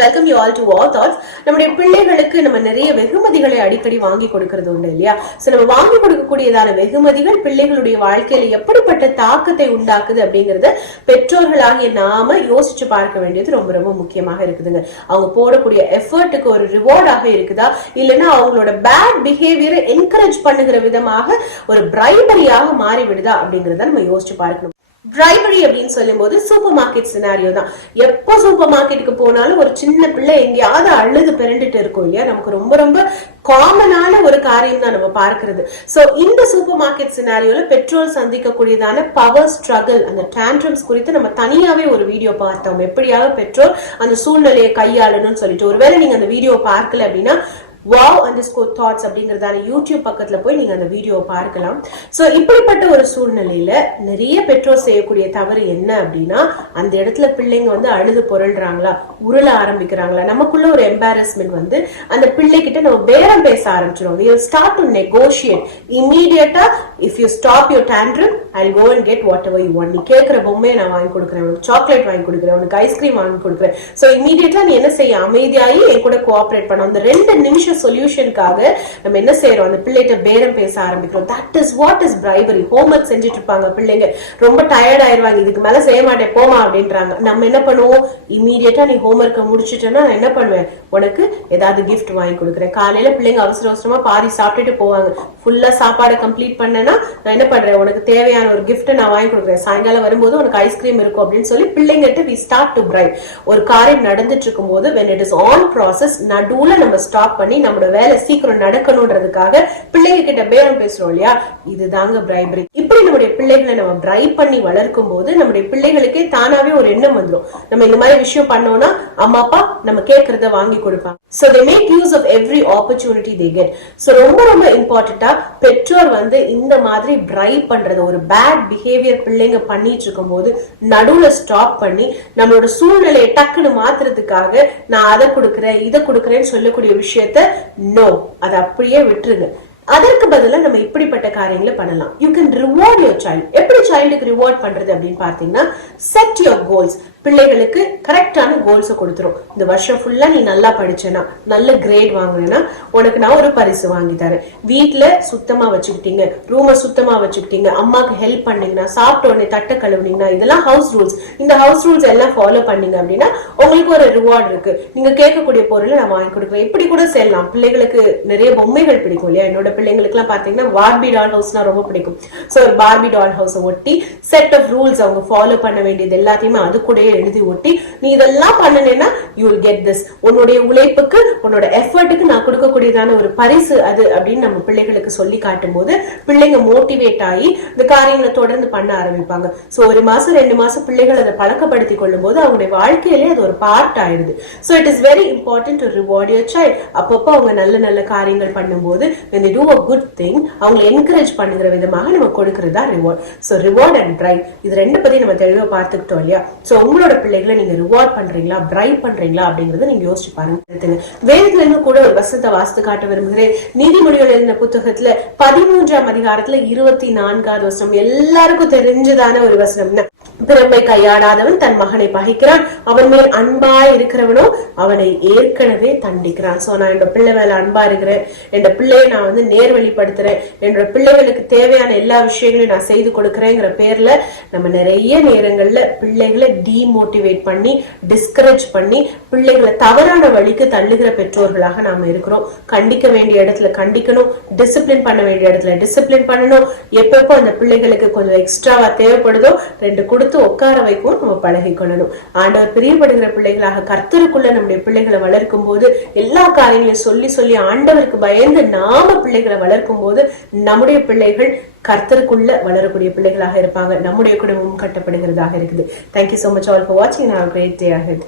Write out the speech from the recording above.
Welcome you all to all thoughts நம்முடைய பிள்ளைகளுக்கு நம்ம நிறைய வெகுமதிகளை அடிக்கடி வாங்கி கொடுக்கறது உண்டு இல்லையா? ஸோ நம்ம வாங்கி கொடுக்கக்கூடியதான வெகுமதிகள் பிள்ளைகளுடைய வாழ்க்கையில எப்படிப்பட்ட தாக்கத்தை உண்டாக்குது அப்படிங்கறத பெற்றோர்களாகிய நாம யோசிச்சு பார்க்க வேண்டியது ரொம்ப ரொம்ப முக்கியமாக இருக்குதுங்க. அவங்க போடக்கூடிய எஃபர்ட்டுக்கு ஒரு ரிவார்டாக இருக்குதா? இல்லைன்னா அவங்களோட பேட் பிஹேவியரை என்கரேஜ் பண்ணுகிற விதமாக ஒரு பிரைபரியாக மாறிவிடுதா அப்படிங்கிறத அப்படிங்கறத நம்ம யோசிச்சு பார்க்கணும். டிரைவரி அப்படின்னு சொல்லும்போது சூப்பர் மார்க்கெட் சினாரியோ தான். எப்போ சூப்பர் மார்க்கெட்டுக்கு போனாலும் ஒரு சின்ன பிள்ளை எங்கேயாவது அழுது பிறண்டுட்டு இருக்கும் இல்லையா? நமக்கு ரொம்ப ரொம்ப காமனான ஒரு காரியம் தான் நம்ம பார்க்கறது. ஸோ இந்த சூப்பர் மார்க்கெட் சினாரியோல பெற்றோர் சந்திக்கக்கூடியதான பவர் ஸ்ட்ரகிள் அந்த டேண்ட்ரம்ஸ் குறித்து நம்ம தனியாவே ஒரு வீடியோ பார்த்தோம். எப்படியாக பெட்ரோல் அந்த சூழ்நிலையை கையாளணும்னு சொல்லிட்டு. ஒருவேளை நீங்க அந்த வீடியோ பார்க்கல அப்படின்னா வாவ் அண்டர் ஸ்கோர் தாட்ஸ் அப்படிங்கறதான யூடியூப் பக்கத்துல போய் நீங்க அந்த வீடியோ பார்க்கலாம். சோ இப்படிப்பட்ட ஒரு சூழ்நிலையில நிறைய பெற்றோர் செய்யக்கூடிய தவறு என்ன அப்படின்னா அந்த இடத்துல பிள்ளைங்க வந்து அழுது பொருள்றாங்களா உருள ஆரம்பிக்கிறாங்களா நமக்குள்ள ஒரு எம்பாரஸ்மெண்ட் வந்து அந்த பிள்ளை கிட்ட நம்ம பேரம் பேச ஆரம்பிச்சிடும் வி ஸ்டார்ட் டு நெகோஷியேட் இமீடியட்டா if you stop your tantrum I go and get whatever you want நீ கேட்கிற பொம்மையை நான் வாங்கி கொடுக்குறேன் உனக்கு சாக்லேட் வாங்கி கொடுக்குறேன் உனக்கு ஐஸ்கிரீம் வாங்கி கொடுக்குறேன். சோ இமீடியட்டா நீ என்ன செய்ய அமைதியாகி என் கூட கோஆப்ரேட் பண்ண அந்த ரெண்டு நிமிஷம் சொல்யூஷனுக்காக நம்ம என்ன செய்யறோம் அந்த பிள்ளைகிட்ட பேரம் பேச ஆரம்பிக்கிறோம். That is what is bribery homework செஞ்சுட்டு இருப்பாங்க பிள்ளைங்க. ரொம்ப டயர்ட் ஆயிருவாங்க. இதுக்கு மேல செய்ய மாட்டேன். போமா அப்படின்றாங்க. நம்ம என்ன பண்ணுவோம்? இமீடியட்டா நீ ஹோம்ஒர்க்கை முடிச்சுட்டேன்னா நான் என்ன பண்ணுவேன்? உனக்கு ஏதாவது கிஃப்ட் வாங்கி கொடுக்குறேன். காலையில பிள்ளைங்க அவசர அவசரமா பாதி சாப்பிட்டுட்டு போவாங்க. ஃபுல்லா சாப்பாடு கம்ப்ளீட் பண்ணனா நான் என்ன பண்றேன்? உனக்கு தேவையான ஒரு கிஃப்ட் நான் வாங்கி கொடுக்குறேன். சாயங்காலம் வரும்போது உனக்கு ஐஸ்கிரீம் இருக்கும் அப்படின்னு சொல்லி பிள்ளைங்கிட்ட வி ஸ்டார்ட் டு பிரைட் ஒரு காரியம் நடந்துட்டு இருக்கும்போது when it is on process நடுவுல நம்ம ஸ்டாப் பண்ணி நம்மளோட வேலை சீக்கிரம் நடக்கணும்ன்றதுக்காக பிள்ளைங்க கிட்ட பேரம் பேசுறோம் இல்லையா? இதுதாங்க பிரைபரி நம்முடைய பிள்ளைகளை நம்ம ட்ரை பண்ணி வளர்க்கும் போது நம்முடைய பிள்ளைகளுக்கே தானாவே ஒரு எண்ணம் வந்துடும். நம்ம இந்த மாதிரி விஷயம் பண்ணோம்னா அம்மா அப்பா நம்ம கேட்கறத வாங்கி கொடுப்பாங்க. So they make use of every opportunity they get so ரொம்ப ரொம்ப இம்பார்ட்டண்டா பெற்றோர் வந்து இந்த மாதிரி ட்ரை பண்றது ஒரு பேட் பிஹேவியர் பிள்ளைங்க பண்ணிட்டு இருக்கும் போது நடுவுல ஸ்டாப் பண்ணி நம்மளோட சூழ்நிலையை டக்குன்னு மாத்துறதுக்காக நான் அதை கொடுக்குறேன் இதை கொடுக்குறேன்னு சொல்லக்கூடிய விஷயத்த நோ அதை அப்படியே விட்டுருங்க. அதற்கு பதிலா நம்ம இப்படிப்பட்ட காரியங்களை பண்ணலாம். You can reward your child எப்படி சைல்டுக்கு ரிவார்ட் பண்றது அப்படின்னு பாத்தீங்கன்னா செட் யுவர் கோல்ஸ் பிள்ளைகளுக்கு கரெக்டான கோல்ஸை கொடுத்துரும். இந்த வருஷம் ஃபுல்லா நீ நல்லா படிச்சனா நல்ல கிரேட் வாங்கினா உனக்கு நான் ஒரு பரிசு வாங்கி தரேன். வீட்ல சுத்தமா வச்சுக்கிட்டீங்க ரூமை சுத்தமா வச்சுக்கிட்டீங்க அம்மாக்கு ஹெல்ப் பண்ணீங்கன்னா சாப்பிட்ட உடனே தட்டை கழுவுனீங்கன்னா இதெல்லாம் ஹவுஸ் ரூல்ஸ் இந்த ஹவுஸ் ரூல்ஸ் எல்லாம் ஃபாலோ பண்ணீங்க அப்படின்னா உங்களுக்கு ஒரு ரிவார்ட் இருக்கு. நீங்க கேட்கக்கூடிய பொருளை நான் வாங்கி கொடுக்குறேன். இப்படி கூட செய்யலாம். பிள்ளைகளுக்கு நிறைய பொம்மைகள் பிடிக்கும் இல்லையா? என்னோட பிள்ளைங்களுக்குலாம் பார்த்தீங்கன்னா பார்பி டால் ஹவுஸ்னா ரொம்ப பிடிக்கும். ஸோ ஒரு பார்பி டால் ஹவுஸை ஒட்டி செட் ஆஃப் ரூல்ஸ் அவங்க ஃபாலோ பண்ண வேண்டியது எல்லாத்தையுமே அது கூடயே எழுதி ஒட்டி நீ இதெல்லாம் பண்ணனேன்னா யூ வில் கெட் திஸ் உன்னுடைய உழைப்புக்கு உன்னோட எஃபர்ட்டுக்கு நான் கொடுக்கக்கூடியதான ஒரு பரிசு அது அப்படின்னு நம்ம பிள்ளைகளுக்கு சொல்லி காட்டும் போது பிள்ளைங்க மோட்டிவேட் ஆகி இந்த காரியங்களை தொடர்ந்து பண்ண ஆரம்பிப்பாங்க. ஸோ ஒரு மாசம் ரெண்டு மாசம் பிள்ளைகள் அதை பழக்கப்படுத்தி கொள்ளும் போது அவங்களுடைய வாழ்க்கையிலே அது ஒரு பார்ட் ஆயிடுது. So it is very important to reward your child அப்பப்போ அவங்க நல்ல நல்ல காரியங்கள் பண்ணும்போது when they do a good thing அவங்களை என்கரேஜ் பண்ணுகிற விதமாக நம்ம கொடுக்கறதா reward so reward and pride இது ரெண்டு பத்தி நம்ம தெளிவா பார்த்துக்கிட்டோம் இல்லையா? சோ உங்களோட பிள்ளைகளை நீங்க ரிவார்ட் பண்றீங்களா பிரைட் பண்றீங்களா அப்படிங்கறத நீங்க யோசிச்சு பாருங்க வேதத்துல இருந்து கூட ஒரு வசத்தை வாசித்து காட்ட விரும்புகிறேன். நீதிமொழியோட இருந்த புத்தகத்துல பதிமூன்றாம் அதிகாரத்துல இருபத்தி நான்காவது வசனம் எல்லாருக்கும் தெரிஞ்சதான ஒரு வசனம். திறமை பிறப்பை கையாடாதவன் தன் மகனை பகைக்கிறான். அவன் மேல் அன்பா இருக்கிறவனோ அவனை ஏற்கனவே தண்டிக்கிறான். சோ நான் என்னோட பிள்ளை மேல அன்பா இருக்கிறேன். என்னோட பிள்ளையை நான் வந்து நேர்வழிப்படுத்துறேன். என்னோட பிள்ளைகளுக்கு தேவையான எல்லா விஷயங்களையும் நான் செய்து கொடுக்குறேங்கிற பேர்ல நம்ம நிறைய நேரங்கள்ல பிள்ளைகளை டீமோட்டிவேட் பண்ணி டிஸ்கரேஜ் பண்ணி பிள்ளைகளை தவறான வழிக்கு தள்ளுகிற பெற்றோர்களாக நாம இருக்கிறோம். கண்டிக்க வேண்டிய இடத்துல கண்டிக்கணும். டிசிப்ளின் பண்ண வேண்டிய இடத்துல டிசிப்ளின் பண்ணணும். எப்பப்போ அந்த பிள்ளைகளுக்கு கொஞ்சம் எக்ஸ்ட்ராவா தேவைப்படுதோ ரெண்டு கொடுத்து உட்கார வைக்கவும் நம்ம பழகிக்கொள்ளணும் ஆண்டவர் பிரியப்படுகிற பிள்ளைகளாக கர்த்தருக்குள்ள நம்முடைய பிள்ளைகளை வளர்க்கும் போது எல்லா காரியங்களையும் சொல்லி சொல்லி ஆண்டவருக்கு பயந்து நாம பிள்ளைகளை வளர்க்கும் போது நம்முடைய பிள்ளைகள் கர்த்தருக்குள்ள வளரக்கூடிய பிள்ளைகளாக இருப்பாங்க. நம்முடைய குடும்பமும் கட்டப்படுகிறதாக இருக்குது. Thank you so much all for வாட்சிங் and கிரேட் டே great